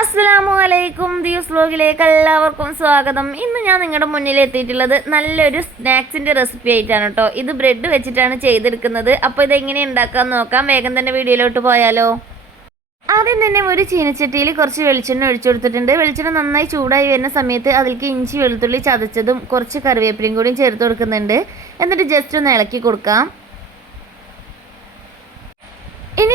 അസ്സലാമു അലൈക്കും ദിവസ് വ്ലോഗിലേക്ക് എല്ലാവർക്കും സ്വാഗതം. ഇന്ന് ഞാൻ നിങ്ങളുടെ മുന്നിൽ എത്തിയിട്ടുള്ളത് നല്ലൊരു സ്നാക്സിന്റെ റെസിപ്പി ആയിട്ടാണ് കേട്ടോ ഇത് ബ്രെഡ് വെച്ചിട്ടാണ് ചെയ്തെടുക്കുന്നത്. അപ്പോൾ ഇതെങ്ങനെ ഉണ്ടാക്കാൻ നോക്കാം. വേഗം തന്നെ വീഡിയോയിലോട്ട് പോയാലോ. ആദ്യം തന്നെ ഒരു ചീനച്ചട്ടിയിൽ കുറച്ച് വെളിച്ചെണ്ണ ഒഴിച്ചു കൊടുത്തിട്ടുണ്ട്. വെളിച്ചെണ്ണ നന്നായി ചൂടായി വരുന്ന സമയത്ത് അതിലേക്ക് ഇഞ്ചി വെളുത്തുള്ളി ചതച്ചതും കുറച്ച് കറിവേപ്പിലയും കൂടിയും ചേർത്ത് കൊടുക്കുന്നുണ്ട്. എന്നിട്ട് ജസ്റ്റ് ഒന്ന് ഇളക്കി കൊടുക്കാം.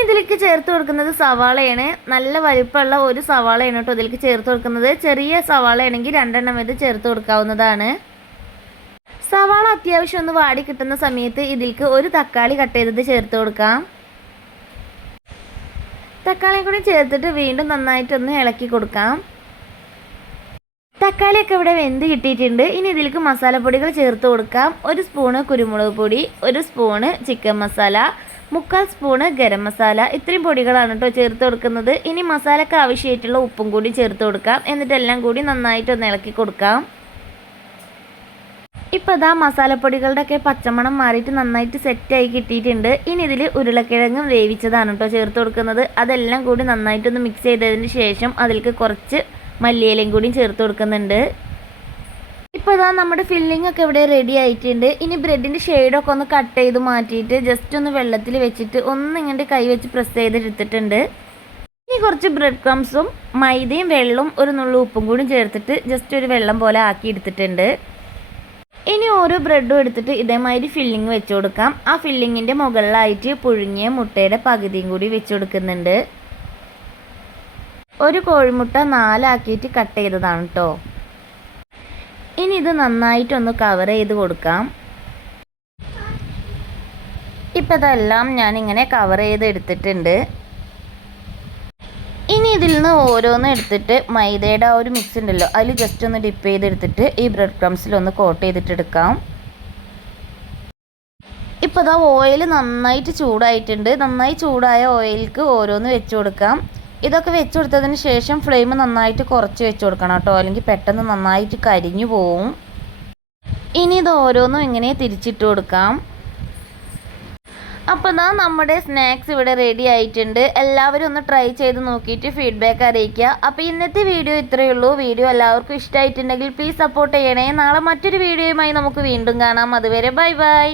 ഇതിലേക്ക് ചേർത്ത് കൊടുക്കുന്നത് സവാളയാണ്. നല്ല വലിപ്പമുള്ള ഒരു സവാളയാണ് കേട്ടോ ഇതിലേക്ക് ചേർത്ത് കൊടുക്കുന്നത്. ചെറിയ സവാളയാണെങ്കിൽ രണ്ടെണ്ണം ഇത് ചേർത്ത് കൊടുക്കാവുന്നതാണ്. സവാള അത്യാവശ്യം ഒന്ന് വാടി കിട്ടുന്ന സമയത്ത് ഇതിലേക്ക് ഒരു തക്കാളി കട്ട് ചെയ്തത് ചേർത്ത് കൊടുക്കാം. തക്കാളി കൂടി ചേർത്തിട്ട് വീണ്ടും നന്നായിട്ടൊന്ന് ഇളക്കി കൊടുക്കാം. തക്കാളിയൊക്കെ ഇവിടെ വെന്ത് കിട്ടിയിട്ടുണ്ട്. ഇനി ഇതിലേക്ക് മസാലപ്പൊടികൾ ചേർത്ത് കൊടുക്കാം. ഒരു സ്പൂണ് കുരുമുളക് പൊടി ഒരു സ്പൂണ് ചിക്കൻ മസാല മുക്കാൽ സ്പൂണ് ഗരം മസാല. ഇത്രയും പൊടികളാണ് കേട്ടോ ചേർത്ത് കൊടുക്കുന്നത്. ഇനി മസാലയ്ക്ക് ആവശ്യമായിട്ടുള്ള ഉപ്പും കൂടി ചേർത്ത് കൊടുക്കാം. എന്നിട്ടെല്ലാം കൂടി നന്നായിട്ടൊന്ന് ഇളക്കി കൊടുക്കാം. ഇപ്പോൾ ഇതാ മസാലപ്പൊടികളുടെയൊക്കെ പച്ചമണം മാറിയിട്ട് നന്നായിട്ട് സെറ്റായി കിട്ടിയിട്ടുണ്ട്. ഇനി ഇതിൽ ഉരുളക്കിഴങ്ങും വേവിച്ചതാണ് കേട്ടോ ചേർത്ത് കൊടുക്കുന്നത്. അതെല്ലാം കൂടി നന്നായിട്ടൊന്ന് മിക്സ് ചെയ്തതിന് ശേഷം അതിലേക്ക് കുറച്ച് മല്ലിയിലയും കൂടി ചേർത്ത് കൊടുക്കുന്നുണ്ട്. ഇപ്പോൾ ഇതാ നമ്മുടെ ഫില്ലിംഗ് ഒക്കെ ഇവിടെ റെഡി ആയിട്ടുണ്ട്. ഇനി ബ്രെഡിന്റെ ഷെയ്ഡൊക്കെ ഒന്ന് കട്ട് ചെയ്ത് മാറ്റിയിട്ട് ജസ്റ്റ് ഒന്ന് വെള്ളത്തിൽ വെച്ചിട്ട് ഒന്ന് ഇങ്ങോട്ട് കൈ വെച്ച് പ്രസ് ചെയ്തെടുത്തിട്ടുണ്ട് ഇനി കുറച്ച് ബ്രെഡ് ക്രംസും മൈദയും വെള്ളവും ഒരു നുള്ളു ഉപ്പും കൂടി ചേർത്തിട്ട് ജസ്റ്റ് ഒരു വെള്ളം പോലെ ആക്കി എടുത്തിട്ടുണ്ട്. ഇനി ഓരോ ബ്രെഡും എടുത്തിട്ട് ഇതേമാതിരി ഫില്ലിങ് വെച്ച് കൊടുക്കാം. ആ ഫില്ലിങ്ങിന്റെ മുകളിലായിട്ട് പുഴുങ്ങിയ മുട്ടയുടെ പകുതിയും കൂടി വെച്ച് കൊടുക്കുന്നുണ്ട്. ഒരു കോഴിമുട്ട നാലാക്കിയിട്ട് കട്ട് ചെയ്തതാണ് കേട്ടോ ഇനി ഇത് നന്നായിട്ടൊന്ന് കവർ ചെയ്ത് കൊടുക്കാം. ഇപ്പം ഇതെല്ലാം ഞാനിങ്ങനെ കവർ ചെയ്ത് എടുത്തിട്ടുണ്ട്. ഇനി ഇതിൽ നിന്ന് ഓരോന്ന് എടുത്തിട്ട് മൈദയുടെ ആ ഒരു മിക്സ് ഉണ്ടല്ലോ അതിൽ ജസ്റ്റ് ഒന്ന് ഡിപ്പ് ചെയ്തെടുത്തിട്ട് ഈ ബ്രെഡ് ക്രംസിൽ ഒന്ന് കോട്ട് ചെയ്തിട്ടെടുക്കാം ഇപ്പോൾ ഇതാ ഓയിൽ നന്നായിട്ട് ചൂടായിട്ടുണ്ട്. നന്നായി ചൂടായ ഓയിലേക്ക് ഓരോന്ന് വെച്ച് കൊടുക്കാം. ഇതൊക്കെ വെച്ച് കൊടുത്തതിന് ശേഷം ഫ്ലെയിം നന്നായിട്ട് കുറച്ച് വെച്ച് കൊടുക്കണം കേട്ടോ. അല്ലെങ്കിൽ പെട്ടെന്ന് നന്നായിട്ട് കരിഞ്ഞു പോവും. ഇനി ഇത് ഓരോന്നും ഇങ്ങനെ തിരിച്ചിട്ട് കൊടുക്കാം. അപ്പോൾ ദാ നമ്മുടെ സ്നാക്സ് ഇവിടെ റെഡി ആയിട്ടുണ്ട്. എല്ലാവരും ഒന്ന് ട്രൈ ചെയ്ത് നോക്കിയിട്ട് ഫീഡ്ബാക്ക് അറിയിക്കുക. അപ്പോൾ ഇന്നത്തെ വീഡിയോ ഇത്രയേ ഉള്ളൂ. വീഡിയോ എല്ലാവർക്കും ഇഷ്ടമായിട്ടുണ്ടെങ്കിൽ പ്ലീസ് സപ്പോർട്ട് ചെയ്യണേ. നാളെ മറ്റൊരു വീഡിയോയുമായി നമുക്ക് വീണ്ടും കാണാം. അതുവരെ ബൈ ബൈ